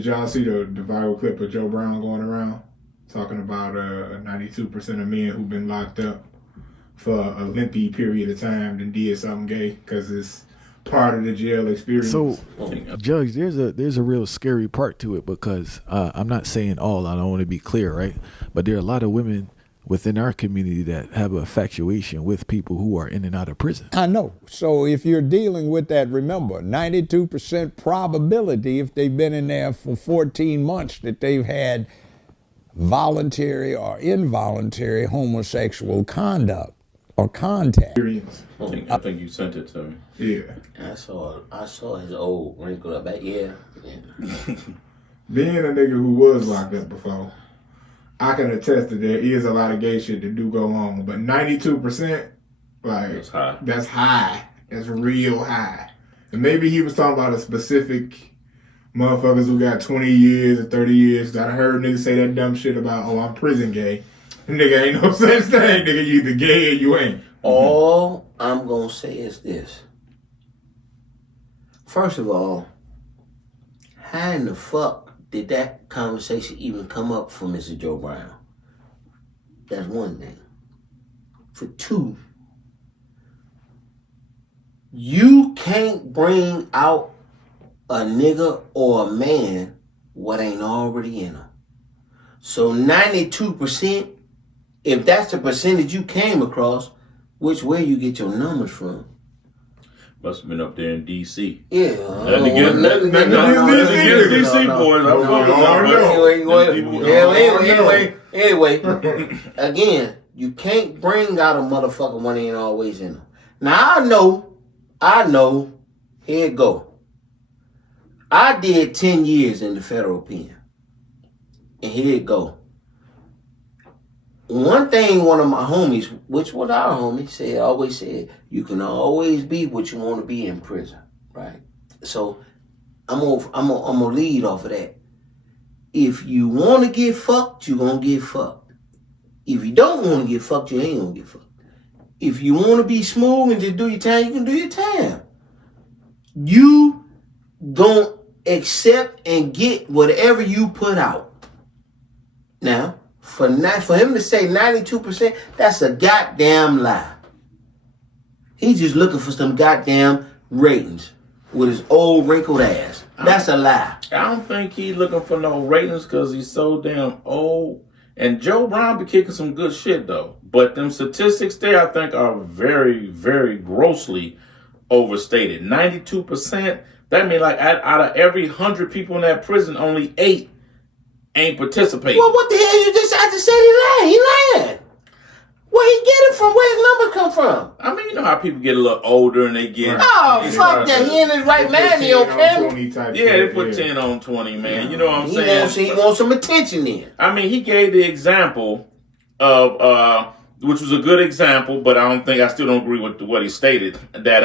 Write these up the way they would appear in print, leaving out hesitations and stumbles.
Did y'all see the viral clip of Joe Brown going around talking about 92% of men who've been locked up for a lengthy period of time then did something gay because it's part of the jail experience? So, Judge, there's a real scary part to it because I'm not saying all. I don't want to be clear, right? But there are a lot of women within our community that have a infatuation with people who are in and out of prison. I know. So if you're dealing with that, remember, 92% probability if they've been in there for 14 months that they've had voluntary or involuntary homosexual conduct or contact. I think you sent it to me. Yeah. I saw his old wrinkled up back. Yeah. Being a nigga who was locked up before, I can attest that there is a lot of gay shit that do go on, but 92%, like, That's high. That's high. That's real high. And maybe he was talking about a specific motherfuckers who got 20 years or 30 years. I heard niggas say that dumb shit about, oh, I'm prison gay. Nigga, ain't no such thing. Nigga, you either gay or you ain't. All I'm gonna say is this. First of all, how in the fuck did that conversation even come up for Mr. Joe Brown? That's one thing. For two, you can't bring out a nigga or a man what ain't already in him. So 92%, if that's the percentage you came across, which way you get your numbers from? Must have been up there in D.C. Yeah. Nothing against D.C. boys. Anyway, again, you can't bring out a motherfucker when ain't always in them. Now I know, here it go. I did 10 years in the federal pen. And here it go. One thing one of my homies, which was our homie, always said, you can always be what you want to be in prison, right? So I'm gonna lead off of that. If you want to get fucked, you gonna get fucked. If you don't want to get fucked, you ain't gonna get fucked. If you want to be smooth and just do your time, you can do your time. You gonna accept and get whatever you put out. Now, for him to say 92%, that's a goddamn lie. He's just looking for some goddamn ratings with his old wrinkled ass. That's a lie. I don't think he's looking for no ratings because he's so damn old. And Joe Brown be kicking some good shit though. But them statistics there, I think, are very, very grossly overstated. 92%. That means like out of every 100 people in that prison, only 8 ain't participating. Well, what the hell you just said he lied? He lied. Where he get it from? Where his number come from? I mean, you know how people get a little older and they get... Oh, fuck that. He in his right mind. He on camera. Yeah, they put 10 on 20, man. You know what I'm saying? He wants some attention then. I mean, he gave the example of... which was a good example, but I still don't agree with what he stated. That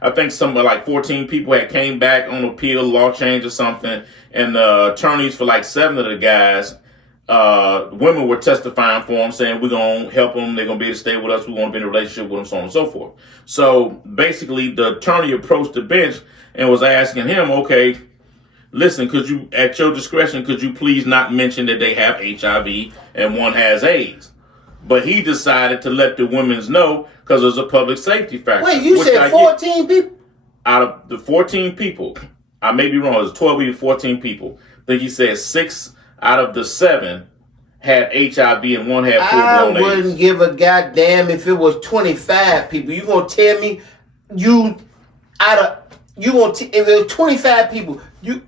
I think something like 14 people had came back on appeal, law change or something, and attorneys for like 7 of the guys, women were testifying for him, saying we're gonna help them, they're gonna be able to stay with us, we want to be in a relationship with them, so on and so forth. So basically, the attorney approached the bench and was asking him, okay, listen, could you, at your discretion, could you please not mention that they have HIV and one has AIDS? But he decided to let the women know because there's a public safety factor. Wait, you said 14 people? Out of the 14 people, I may be wrong, it was 12 to 14 people. I think he said 6 out of the 7 had HIV and one had full-blown AIDS. I wouldn't give a goddamn if it was 25 people. You gonna tell me if it was 25 people, you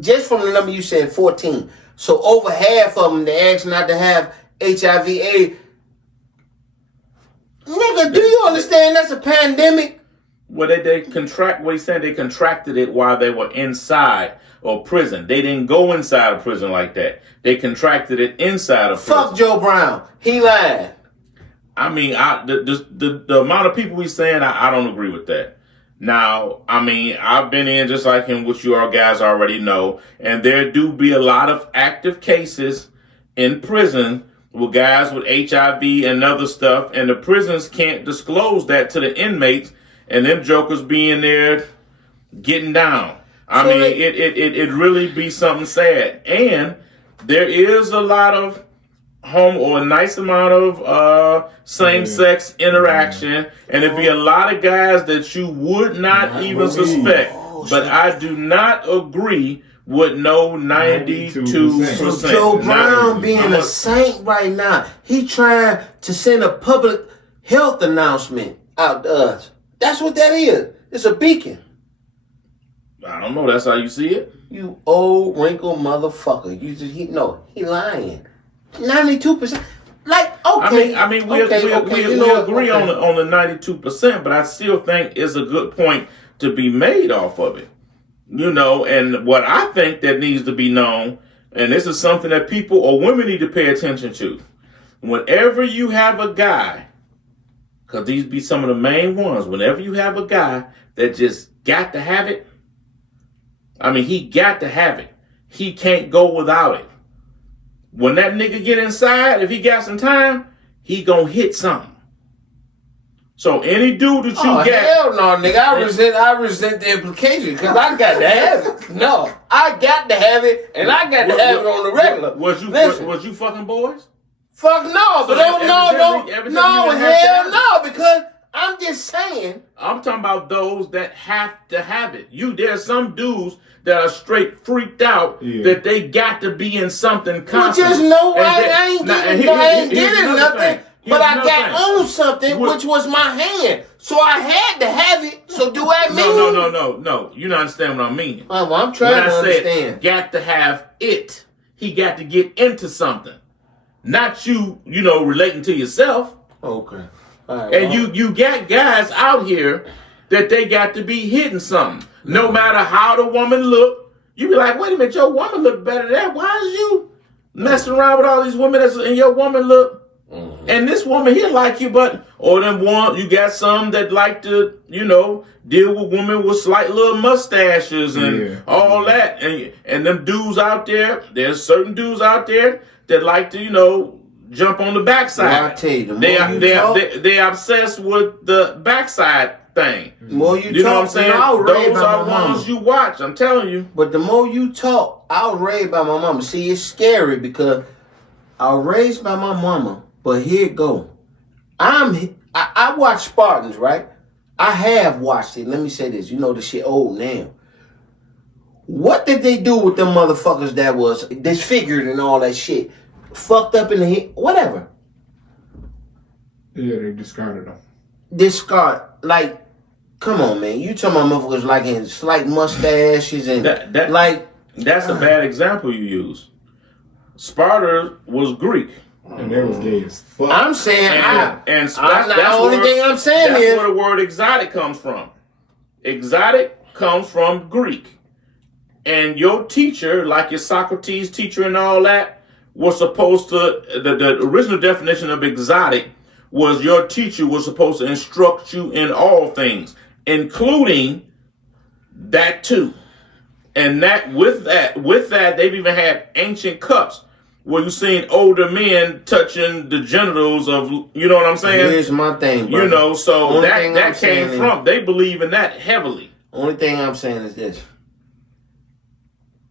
just from the number you said 14. So over half of them they asked not to have HIV/AIDS. Nigga, do you understand that's a pandemic? Well, they contract. What he said, they contracted it while they were inside of prison. They didn't go inside of prison like that. They contracted it inside of prison. Fuck Joe Brown. He lied. I mean, the amount of people we saying, I don't agree with that. Now, I mean, I've been in just like him, which you all guys already know, and there do be a lot of active cases in prison with guys with HIV and other stuff, and the prisons can't disclose that to the inmates, and them jokers being there getting down. I So mean, they- it really be something sad. And there is a lot of a nice amount of same sex interaction, and it'd be a lot of guys that you would not even believe. suspect. Oh, But shit. I do not agree with no 92%. So Joe Brown Not- being I'm a saint right now, he trying to send a public health announcement out to us. That's what that is. It's a beacon. I don't know. That's how you see it. You old wrinkled motherfucker. He lying. 92%. Like, okay. I mean, we you know agree what? on the 92%, but I still think it's a good point to be made off of it. You know, and what I think that needs to be known, and this is something that people or women need to pay attention to. Whenever you have a guy, because these be some of the main ones, whenever you have a guy that just got to have it, I mean, he got to have it. He can't go without it. When that nigga get inside, if he got some time, he gonna hit something. So any dude that you get, Hell no, nigga. I resent the implication because I got to have it. No, I got to have it, and I got to have it on the regular. was you fucking boys? Fuck no, but So no, every time no, you have hell to no, because I'm just saying. I'm talking about those that have to have it. There's some dudes that are straight freaked out that they got to be in something Well, constant. just know And I ain't getting nothing. But I got on something, which was my hand. So I had to have it. So do that mean? No. You don't understand what I mean. I'm trying When to I understand. said got to have it, he got to get into something. Not you relating to yourself. Okay. All right, And well, you got guys out here that they got to be hitting something. No matter how the woman look, you be like, wait a minute, your woman look better than that. Why is you messing around with all these women that's in your woman look? And this woman here like you, you got some that like to, deal with women with slight little mustaches and all that. And them dudes out there, there's certain dudes out there that like to, jump on the backside. Well, I tell you, the more They obsessed with the backside thing. the more you You know what I'm talk, saying? I'll rave Those about are my mama. ones you watch. I'm telling you. But the more you talk, I'll rave by my mama. See, it's scary because I'll raise by my mama, but here it go. I watch Spartans, right? I have watched it. Let me say this. The shit old now. What did they do with them motherfuckers that was disfigured and all that shit? Fucked up in the head? Whatever. Yeah, they discarded them. Discard. Like, come on, man. You talking about motherfuckers like in slight mustaches and That's a bad example you use. Sparta was Greek. And they was gay as fuck. I'm saying That's the only thing I'm saying that's is where the word exotic comes from. Exotic comes from Greek. And your teacher, like your Socrates teacher and all that, was supposed to, the original definition of exotic was your teacher was supposed to instruct you in all things, including that too. And with that, they've even had ancient cups where you've seen older men touching the genitals of, you know what I'm saying? here's my thing, bro. So Only thing I'm that came saying from, they believe in that heavily. Only thing I'm saying is this.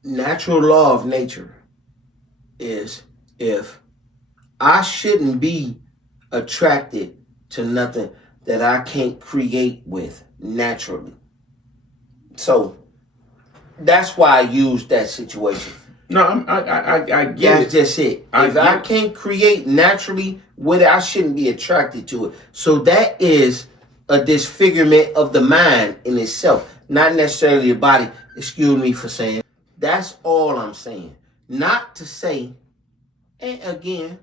Natural law of nature is if I shouldn't be attracted to nothing that I can't create with naturally. So that's why I use that situation. No, I get That's it. just it. If I can't create naturally with it, I shouldn't be attracted to it. So that is a disfigurement of the mind in itself, not necessarily the body. Excuse me for saying. That's all I'm saying. Not to say, and again,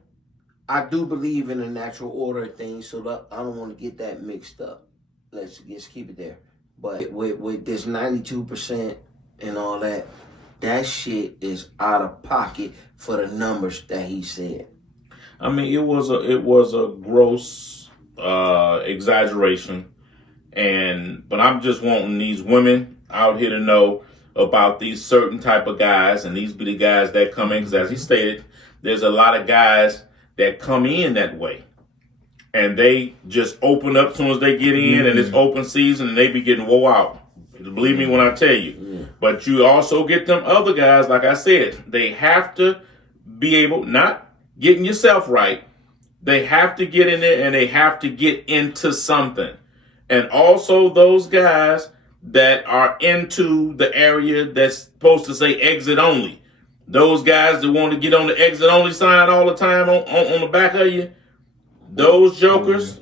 I do believe in the natural order of things, so that I don't want to get that mixed up. Let's just keep it there. But with this 92% and all that, that shit is out of pocket for the numbers that he said. I mean, it was a gross exaggeration, but I'm just wanting these women out here to know about these certain type of guys, and these be the guys that come in, because as he stated, there's a lot of guys that come in that way, and they just open up as soon as they get in, and it's open season, and they be getting wore out. Believe me when I tell you. But you also get them other guys, like I said, they have to be able, not getting yourself right, they have to get in there and they have to get into something. And also those guys that are into the area that's supposed to say exit only. Those guys that want to get on the exit only sign all the time on the back of you, those jokers,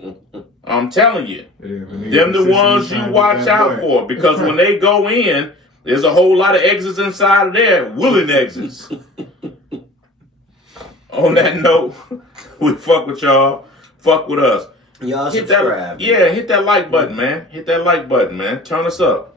I'm telling you, them the ones you watch out for, because when they go in, there's a whole lot of exits inside of there, willing exits. On that note, we fuck with y'all, fuck with us. Y'all Hit subscribe. that, hit that like button, man. Hit that like button, man. Turn us up.